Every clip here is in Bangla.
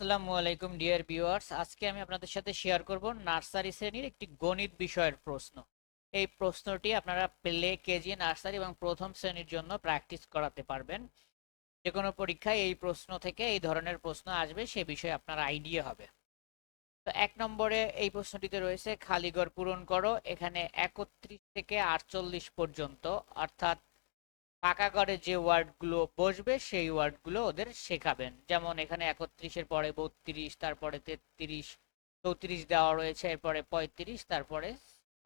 আসসালামু আলাইকুম, ডিয়ার ভিউয়ার্স। আজকে আমি আপনাদের সাথে শেয়ার করব নার্সারি শ্রেণির একটি গণিত বিষয়ের প্রশ্ন। এই প্রশ্নটি আপনারা প্লে কেজি নার্সারি এবং প্রথম শ্রেণির জন্য প্র্যাকটিস করাতে পারবেন। যে কোনো পরীক্ষায় এই প্রশ্ন থেকে এই ধরনের প্রশ্ন আসবে, সে বিষয়ে আপনার আইডিয়া হবে। তো এক নম্বরে এই প্রশ্নটিতে রয়েছে খালিঘর পূরণ করো। এখানে একত্রিশ থেকে আটচল্লিশ পর্যন্ত, অর্থাৎ ফাঁকা করে যে ওয়ার্ডগুলো বসবে, সেই ওয়ার্ডগুলো ওদের শেখাবেন। যেমন এখানে একত্রিশের পরে বত্রিশ, তারপরে তেত্রিশ, চৌত্রিশ দেওয়া রয়েছে, এরপরে পঁয়ত্রিশ, তারপরে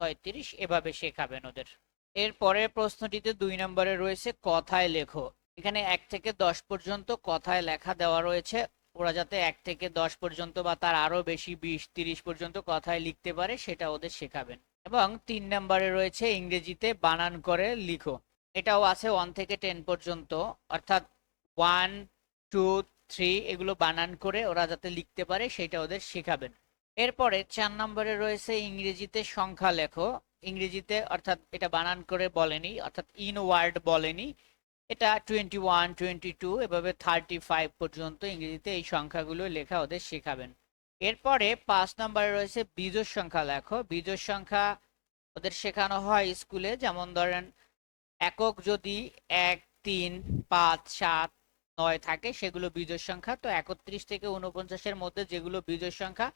ছয়ত্রিশ, এভাবে শেখাবেন ওদের। এরপরে প্রশ্নটিতে দুই নম্বরে রয়েছে, কথায় লেখো। এখানে এক থেকে দশ পর্যন্ত কথায় লেখা দেওয়া রয়েছে। ওরা যাতে এক থেকে দশ পর্যন্ত বা তার আরও বেশি বিশ, তিরিশ পর্যন্ত কথায় লিখতে পারে, সেটা ওদের শেখাবেন। এবং তিন নম্বরে রয়েছে ইংরেজিতে বানান করে লিখো। এটাও আছে ওয়ান থেকে টেন পর্যন্ত। অর্থাৎ ওয়ান টু থ্রি এগুলো বানান করে ওরা যাতে লিখতে পারে সেটা ওদের শেখাবেন। এরপরে চার নম্বরে রয়েছে ইংরেজিতে সংখ্যা লেখো। ইংরেজিতে অর্থাৎ এটা বানান করে বলেনি, অর্থাৎ ইন ওয়ার্ড বলেনি। এটা টোয়েন্টি ওয়ান টোয়েন্টি টু এভাবে থার্টি ফাইভ পর্যন্ত ইংরেজিতে এই সংখ্যাগুলো লেখা ওদের শেখাবেন। এরপরে পাঁচ নম্বরে রয়েছে বীজের সংখ্যা লেখো। বীজের সংখ্যা ওদের শেখানো হয় স্কুলে, যেমন ধরেন একক যদি এক, তিন, পাঁচ, সাত, নয় থাকে, সেগুলো বিজোড় সংখ্যা, তো একত্রিশ থেকে উনপঞ্চাশের মধ্যে যেগুলো বিজোড় সংখ্যা,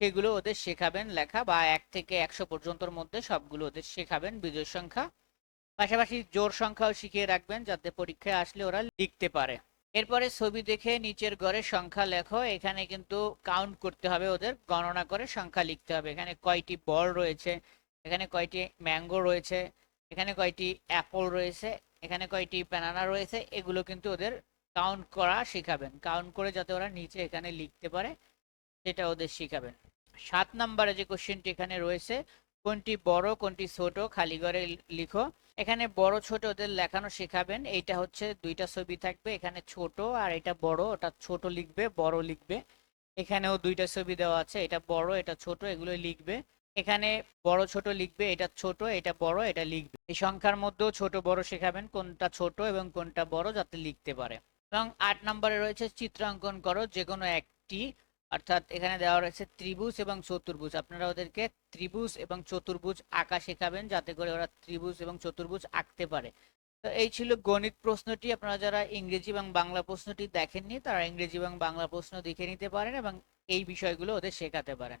সেগুলো ওদের শেখাবেন লেখা, বা এক থেকে একশো পর্যন্তর মধ্যে সবগুলো ওদের শেখাবেন বিজোড় সংখ্যা। পাশাপাশি জোর সংখ্যাও শিখিয়ে রাখবেন, যাতে পরীক্ষায় আসলে ওরা লিখতে পারে। এরপরে ছবি দেখে নিচের ঘরে সংখ্যা লেখো, এখানে কিন্তু কাউন্ট করতে হবে ওদের, গণনা করে সংখ্যা লিখতে হবে। এখানে কয়টি বল রয়েছে, এখানে কয়টি ম্যাঙ্গো রয়েছে এখানে কয়টি অ্যাপল রয়েছে, এখানে কয়টি ব্যানানা রয়েছে, এগুলো কিন্তু ওদের কাউন্ট করা শেখাবেন। কাউন্ট করে যাতে ওরা নিচে এখানে লিখতে পারে, সেটা ওদের শেখাবেন। সাত নম্বরে যে কোশ্চেনটি এখানে রয়েছে, কোনটি বড়, কোনটি ছোট, খালি ঘরে লিখো। এখানে বড়, ছোট ওদের লেখানো শেখাবেন। এইটা হচ্ছে দুইটা ছবি থাকবে, এখানে ছোট আর এটা বড়, ওটা ছোট লিখবে, বড় লিখবে। এখানেও দুইটা ছবি দেওয়া আছে, এটা বড়, এটা ছোট এগুলো লিখবে। এখানে বড়, ছোট লিখবে, এটা ছোট, এটা বড়, এটা লিখবে। এই সংখ্যার মধ্যেও ছোট, বড় শেখাবেন কোনটা ছোট এবং কোনটা বড় যাতে লিখতে পারে। এবং আট নম্বরে রয়েছে চিত্রাঙ্কন করো যে কোনো একটি, অর্থাৎ এখানে দেওয়া রয়েছে ত্রিভুজ এবং চতুর্ভুজ। আপনারা ওদেরকে ত্রিভুজ এবং চতুর্ভুজ আঁকা শেখাবেন যাতে করে ওরা ত্রিভুজ এবং চতুর্ভুজ আঁকতে পারে। তো এই ছিল গণিত প্রশ্নটি। আপনারা যারা ইংরেজি এবং বাংলা প্রশ্নটি দেখেননি, তারা ইংরেজি এবং বাংলা প্রশ্ন দেখে নিতে পারেন এবং এই বিষয়গুলো ওদের শেখাতে পারেন।